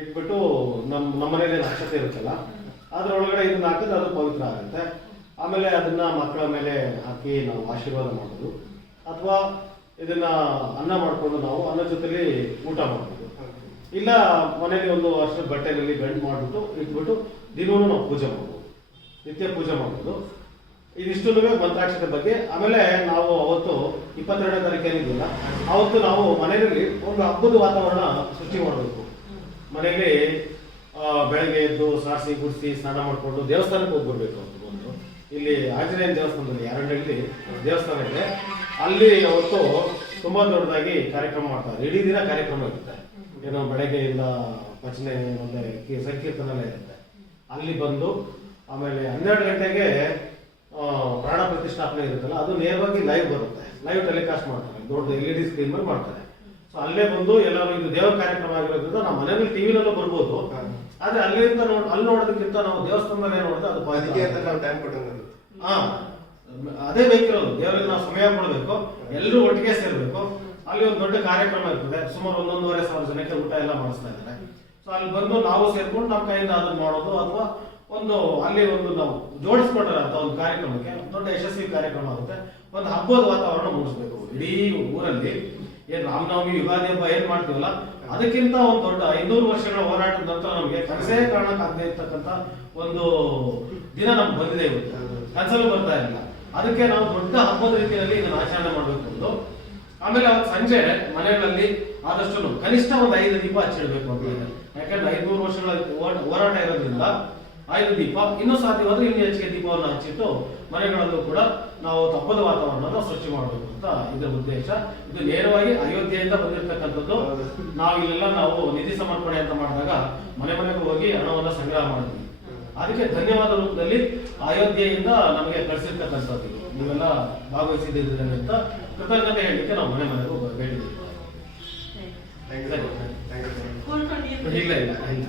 ಇಟ್ಬಿಟ್ಟು ನಮ್ಮ ನಮ್ಮನೇಲಿ ನಕ್ಷತ್ರ ಇರುತ್ತಲ್ಲ ಅದ್ರೊಳಗಡೆ ಇದನ್ನ ಹಾಕಿದ್ರೆ ಅದು ಪವಿತ್ರ ಆಗುತ್ತೆ. ಆಮೇಲೆ ಅದನ್ನ ಮಕ್ಕಳ ಮೇಲೆ ಹಾಕಿ ನಾವು ಆಶೀರ್ವಾದ ಮಾಡೋದು. ಅಥವಾ ಇದನ್ನ ಅನ್ನ ಮಾಡಿಕೊಂಡು ನಾವು ಅನ್ನ ಜೊತೆಲಿ ಊಟ ಮಾಡ್ಬೋದು. ಇಲ್ಲ ಮನೇಲಿ ಒಂದು ವರ್ಷ ಬಟ್ಟೆನಲ್ಲಿ ಗಂಡ್ ಮಾಡಿಬಿಟ್ಟು ಇಟ್ಬಿಟ್ಟು ದಿನವೂ ನಾವು ಪೂಜೆ ಮಾಡ್ಬೋದು. ನಿತ್ಯ ಪೂಜೆ ಮಾಡ್ಬೋದು. ಇದಿಷ್ಟು ಮಂತ್ರಾಕ್ಷತೆ ಬಗ್ಗೆ. ಆಮೇಲೆ ನಾವು ಅವತ್ತು ಇಪ್ಪತ್ತೆರಡನೇ ತಾರೀಕು ಏನಿದೆಯಲ್ಲ ಅವತ್ತು ನಾವು ಮನೆಯಲ್ಲಿ ಒಂದು ಹಬ್ಬದ ವಾತಾವರಣ ಸೃಷ್ಟಿ ಮಾಡಬೇಕು. ಮನೆಯಲ್ಲಿ ಬೆಳಗ್ಗೆ ಎದ್ದು ಸಾರಿಸಿ ಗುಡಿಸಿ ಸ್ನಾನ ಮಾಡಿಕೊಂಡು ದೇವಸ್ಥಾನಕ್ಕೆ ಹೋಗಿ ಬರಬೇಕು ಅಂತ ಬಂದು ಇಲ್ಲಿ ಆಂಜನೇಯ ದೇವಸ್ಥಾನದಲ್ಲಿ ಯಾರಹಳ್ಳಿ ದೇವಸ್ಥಾನ ಇದೆ. ಅಲ್ಲಿ ಅವತ್ತು ತುಂಬ ದೊಡ್ಡದಾಗಿ ಕಾರ್ಯಕ್ರಮ ಮಾಡ್ತಾರೆ. ಇಡೀ ದಿನ ಕಾರ್ಯಕ್ರಮ ಇರುತ್ತೆ. ಏನೋ ಬೆಳಗ್ಗೆಯಿಂದ ಆಮೇಲೆ ಕೀ- ಸಂಕೀರ್ತನ ಇರುತ್ತೆ. ಅಲ್ಲಿ ಬಂದು ಆಮೇಲೆ ಹನ್ನೆರಡು ಗಂಟೆಗೆ ಪ್ರಾಣ ಪ್ರತಿಷ್ಠಾಪನೆ ಇರುತ್ತಲ್ಲ, ಅದು ನೇರವಾಗಿ ಲೈವ್ ಬರುತ್ತೆ. ಲೈವ್ ಟೆಲಿಕಾಸ್ಟ್ ಮಾಡ್ತಾರೆ. ದೊಡ್ಡ ಎಲ್ ಇ ಡಿ ಸ್ಕ್ರೀನ್ ಮೇಲೆ ಮಾಡ್ತಾರೆ. ಸೊ ಅಲ್ಲೇ ಬಂದು ಎಲ್ಲರೂ ಇದು ದೇವ ಕಾರ್ಯಕ್ರಮ ಆಗಿರೋದ್ರಿಂದ ನಾವು ಮನೆಯಲ್ಲಿ ಟಿವಿನಲ್ಲೂ ಬರ್ಬೋದು. ಆದ್ರೆ ಅಲ್ಲಿಂದ ನೋಡ್ ಅಲ್ಲಿ ನೋಡೋದಕ್ಕಿಂತ ನಾವು ದೇವಸ್ಥಾನದಲ್ಲೇ ನೋಡಿದ್ರೆ ಅದು ಟೈಮ್ ಕೊಟ್ಟಂಗೆ ಹಾ. ಅದೇ ಬೇಕಿರೋದು ದೇವರಿಗೆ ನಾವು ಸಮಯ ಕೊಡಬೇಕು. ಎಲ್ಲರೂ ಒಟ್ಟಿಗೆ ಸೇರ್ಬೇಕು. ಅಲ್ಲಿ ಒಂದು ದೊಡ್ಡ ಕಾರ್ಯಕ್ರಮ ಇರ್ತದೆ. ಸುಮಾರು ಒಂದೊಂದೂವರೆ ಸಾವಿರ ಜನಕ್ಕೆ ಊಟ ಎಲ್ಲ ಮಾಡಿಸ್ತಾ ಇದ್ದಾರೆ. ಸೊ ಅಲ್ಲಿ ಬಂದು ನಾವು ಸೇರ್ಕೊಂಡು ನಮ್ಮ ಕೈಯಿಂದ ಅದನ್ನ ಮಾಡೋದು ಅಥವಾ ಒಂದು ಅಲ್ಲಿ ಒಂದು ನಾವು ಜೋಡಿಸ್ಕೊಂಡ್ರೆ ಅಂತ ಒಂದು ಕಾರ್ಯಕ್ರಮಕ್ಕೆ ದೊಡ್ಡ ಯಶಸ್ವಿ ಕಾರ್ಯಕ್ರಮ ಆಗುತ್ತೆ. ಒಂದು ಹಬ್ಬದ ವಾತಾವರಣ ಮುಗಿಸ್ಬೇಕು ಇಡೀ ಊರಲ್ಲಿ. ಏನ್ ರಾಮನವಮಿ ಯುಗಾದಿ ಹಬ್ಬ ಏನ್ ಮಾಡ್ತೀವಲ್ಲ? ಅದಕ್ಕಿಂತ ಒಂದು ದೊಡ್ಡ ಐನೂರು ವರ್ಷಗಳ ಹೋರಾಟದ ನಂತರ ನಮಗೆ ಕನಸೇ ಕಾರಣಕ್ಕಾಗದೇ ಇರ್ತಕ್ಕಂಥ ಒಂದು ದಿನ ನಮ್ಗೆ ಬಂದಿದೆ ಇವತ್ತು. ಕನಸಲ್ಲೂ ಬರ್ತಾ ಇಲ್ಲ. ಅದಕ್ಕೆ ನಾವು ದೊಡ್ಡ ಹಬ್ಬದ ರೀತಿಯಲ್ಲಿ ಇದನ್ನು ಆಚರಣೆ ಮಾಡಬೇಕು ಒಂದು ಆಮೇಲೆ ಅವತ್ತು ಸಂಜೆ ಮನೆಗಳಲ್ಲಿ ಆದಷ್ಟು ಕನಿಷ್ಠ ಒಂದು ಐದು ದೀಪ ಹಚ್ಚಿಡ್ಬೇಕು ಅಂತ ಯಾಕಂದ್ರೆ ಐನೂರು ವರ್ಷಗಳ ಹೋರಾಟ ಇರೋದ್ರಿಂದ ಐದು ದೀಪ. ಇನ್ನೂ ಸಾಧ್ಯವಾದ್ರೆ ಇನ್ನೂ ಹೆಚ್ಚಿಗೆ ದೀಪವನ್ನು ಹಚ್ಚಿಟ್ಟು ಮನೆಗಳಲ್ಲೂ ಕೂಡ ನಾವು ತಪ್ಪದ ವಾತಾವರಣವನ್ನು ಸ್ವಚ್ಛ ಮಾಡಬೇಕು ಅಂತ ಇದರ ಉದ್ದೇಶ. ಇದು ನೇರವಾಗಿ ಅಯೋಧ್ಯೆಯಿಂದ ಬಂದಿರತಕ್ಕಂಥದ್ದು. ನಾವು ಇಲ್ಲೆಲ್ಲ ನಾವು ನಿಧಿ ಸಮರ್ಪಣೆ ಅಂತ ಮಾಡಿದಾಗ ಮನೆ ಮನೆಗೆ ಹೋಗಿ ಹಣವನ್ನು ಸಂಗ್ರಹ ಮಾಡಿದ್ವಿ. ಅದಕ್ಕೆ ಧನ್ಯವಾದ ರೂಪದಲ್ಲಿ ಅಯೋಧ್ಯೆಯಿಂದ ನಮಗೆ ಕಳಿಸಿರ್ತಕ್ಕಂಥದ್ದು. ನೀವೆಲ್ಲ ಭಾಗವಹಿಸಿದ್ದೀರಿ ಅಂತ ಕೃತಜ್ಞತೆ ಹೇಳಲಿಕ್ಕೆ ನಾವು ಮನೆ ಮನೆಗೂ ಯು ಇಲ್ಲ ಇಲ್ಲ ಇಲ್ಲ.